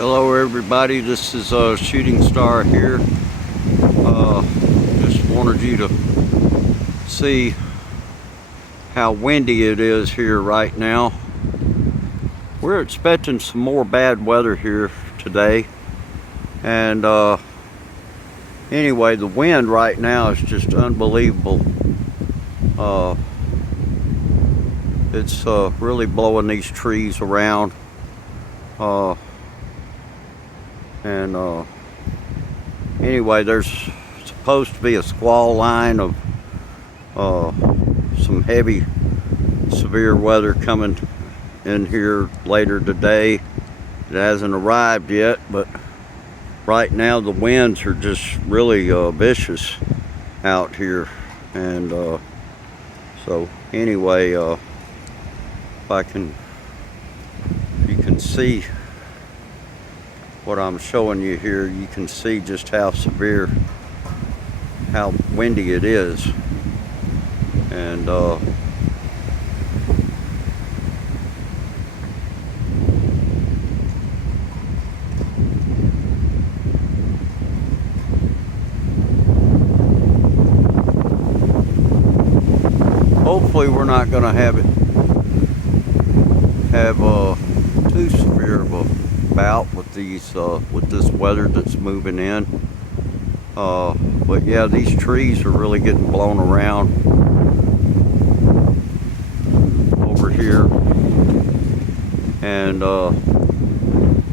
Hello everybody, this is Shooting Star here. Just wanted you to see how windy it is here right now. We're expecting some more bad weather here today, and anyway, the wind right now is just unbelievable. It's really blowing these trees around. Anyway, there's supposed to be a squall line of some heavy, severe weather coming in here later today. It hasn't arrived yet, but right now the winds are just really vicious out here. And so anyway, if you can see what I'm showing you here, you can see just how severe, how windy it is. And hopefully we're not going to have too severe of a bout with these with this weather that's moving in. But yeah, these trees are really getting blown around over here, and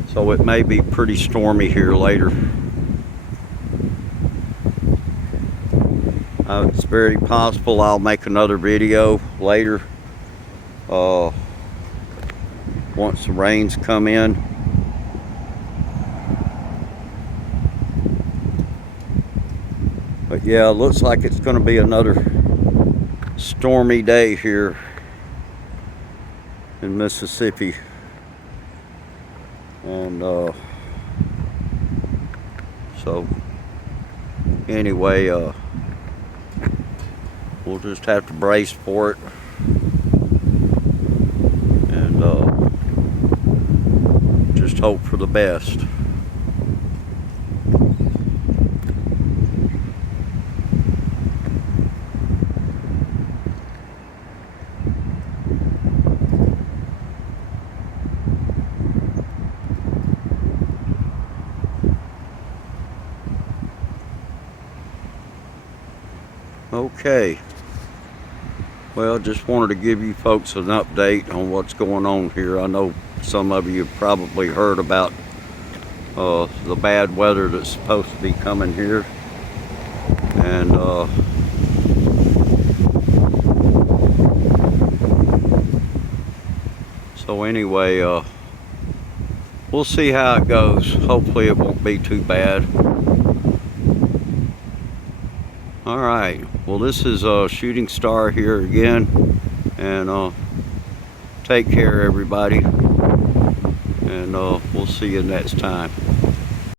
so it may be pretty stormy here later. It's very possible I'll make another video later once the rains come in. But yeah, it looks like it's going to be another stormy day here in Mississippi. And so anyway, we'll just have to brace for it and just hope for the best. Okay, well, just wanted to give you folks an update on what's going on here. I know some of you have probably heard about the bad weather that's supposed to be coming here, and so anyway, we'll see how it goes. Hopefully it won't be too bad. All right, well, this is Shooting Star here again, and take care everybody, and we'll see you next time.